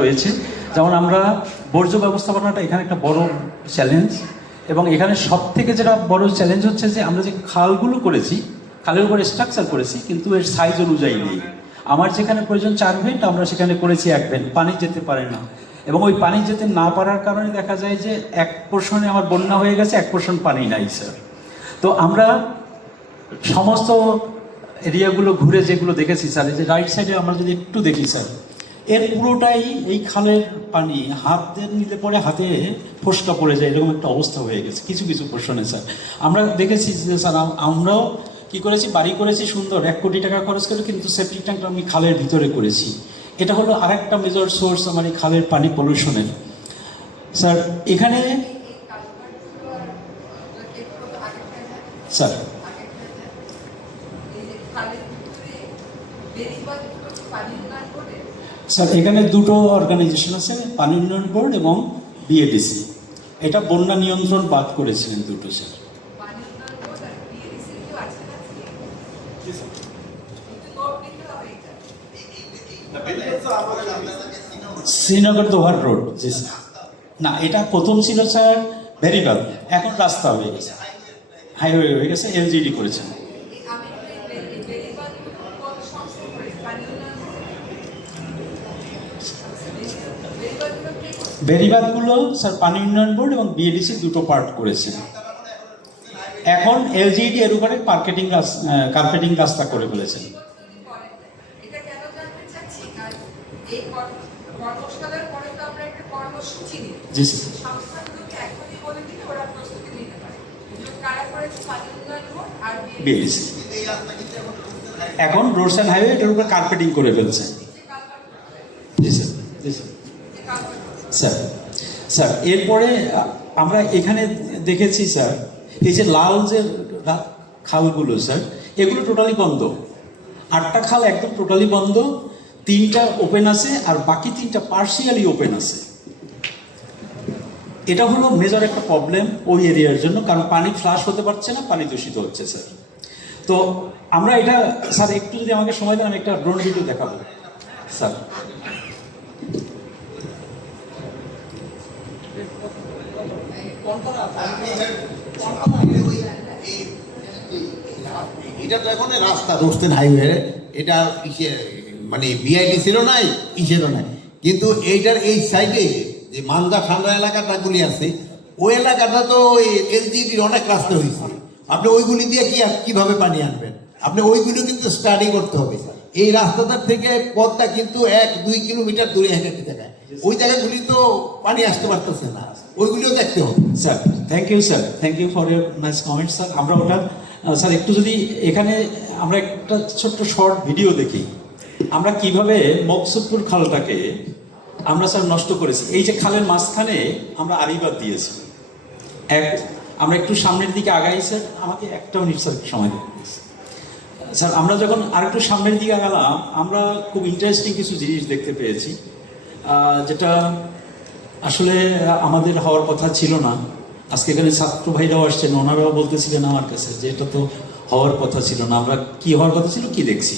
রয়েছে। যেমন আমরা বর্জ্য ব্যবস্থাপনাটা এখানে একটা বড় চ্যালেঞ্জ এবং এখানে সব থেকে যেটা বড় চ্যালেঞ্জ হচ্ছে যে আমরা যে খালগুলো করেছি, খালের উপরে স্ট্রাকচার করেছি, কিন্তু এর সাইজ অনুযায়ী নেই। আমার যেখানে প্রয়োজন চার ভেন্ট আমরা সেখানে করেছি এক ভেন্ট পানি যেতে পারে না। এবং ওই পানি যেতে না পারার কারণে দেখা যায় যে এক পোর্শনে আমার বন্যা হয়ে গেছে, এক পোর্শন পানি নাই স্যার তো আমরা সমস্ত এরিয়াগুলো ঘুরে যেগুলো দেখেছি স্যার যে রাইট সাইডে আমরা যদি একটু দেখি স্যার এর পুরোটাই এই খালের পানি, হাতে নিলে পরে হাতে ফোসকা পড়ে যায়, এরকম একটা অবস্থা হয়ে গেছে। কিছু কিছু পোর্শনে স্যার। আমরা দেখেছি যে, স্যার আমরাও কি করেছি? বাড়ি করেছি, সুন্দর, এক কোটি টাকা খরচ করে, কিন্তু সেফটি ট্যাঙ্কটা আমি খালের ভিতরে করেছি। এটা হলো আরেকটা মেজর সোর্স আমার এই খালের পানি পলিউশনের স্যার, এখানে স্যার স্যার, এখানে দুটো অর্গানাইজেশন আছে পানি উন্নয়ন বোর্ড এবং বিএডিসি এটা বন্যা নিয়ন্ত্রণ বাদ করেছিলেন দুটো, স্যার। শ্রীনগর দোহার রোড, জি, স্যার। না, এটা প্রথম ছিল, স্যার, ভেরিবাদ। এখন রাস্তা হয়ে গেছে। হাইওয়ে হয়ে গেছে এলজিডি করেছেন। বেরিবাদগুলো স্যার পানি উন্নয়ন বোর্ড এবং বিএডিসি দুটো পার্ট করেছে। এখন এলজিডি এর উপরে পার্কেটিং মার্কেটিং কার্পেটিং রাস্তা করে ফেলেছেন জি এখন রোডস অ্যান্ড হাইওয়ে এটার উপরে কার্পেটিং করে ফেলছে। জি স্যার। জি স্যার। স্যার স্যার, এরপরে আমরা এখানে দেখেছি, স্যার, এই যে লাল যে খালগুলো, স্যার, এগুলো টোটালি বন্ধ। আটটা খাল একদম টোটালি বন্ধ, তিনটা ওপেন আছে, আর বাকি তিনটা পার্সিয়ালি ওপেন আছে। এটা হলো মেজর একটা প্রবলেম ওই এরিয়ার জন্য, কারণ পানি ফ্লাশ হতে পারছে না, পানি দূষিত হচ্ছে, স্যার। তো আমরা এটা, স্যার, একটু যদি আমাকে সময় দেন, আমি একটা ড্রোন ভিডিও দেখাবো, স্যার। এটা তো এখন রাস্তা রোস্টেন হাইওয়ে এটা ইসে মানে ছিল নাই নাই। কিন্তু এইটার এই সাইডে যে মান্দা ঠান্ডা এলাকাটাগুলি আছে, ওই এলাকাটা তো ওই এলজিডির অনেক রাস্তা হয়েছে। আপনি ওইগুলি দিয়ে কি কীভাবে পানি আনবেন? আপনি ওইগুলো কিন্তু স্টাডি করতে হবে। এই রাস্তাটার থেকে পথটা কিন্তু এক, দুই কিলোমিটার দূরে এক একটা ওই জায়গাগুলি তো পানি আসতে পারতেছে না। ওইগুলিও দেখতে হবে। Sir thank you sir thank you for your nice comment sir আমরা ওটা স্যার, একটু যদি এখানে আমরা একটা ছোট্ট শর্ট ভিডিও দেখি। আমরা কীভাবে মকসুদপুর খালটাকে আমরা, স্যার, নষ্ট করেছি। এই যে খালের মাঝখানে আমরা আরিবাদ দিয়েছি। এক, আমরা একটু সামনের দিকে আগাই, স্যার। আমাকে একটা মিনিট স্যার সময় please। স্যার, আমরা যখন আরেকটু সামনের দিকে গেলাম আমরা খুব ইন্টারেস্টিং কিছু জিনিস দেখতে পেয়েছি। যেটা আসলে আমাদের হওয়ার কথা ছিল না। আজকে এখানে ছাত্র ভাইরাও আসছেন, ওনারাও বলতেছিলেন আমার কাছে যে এটা তো হওয়ার কথা ছিল না। আমরা কি হওয়ার কথা ছিল কি দেখছি?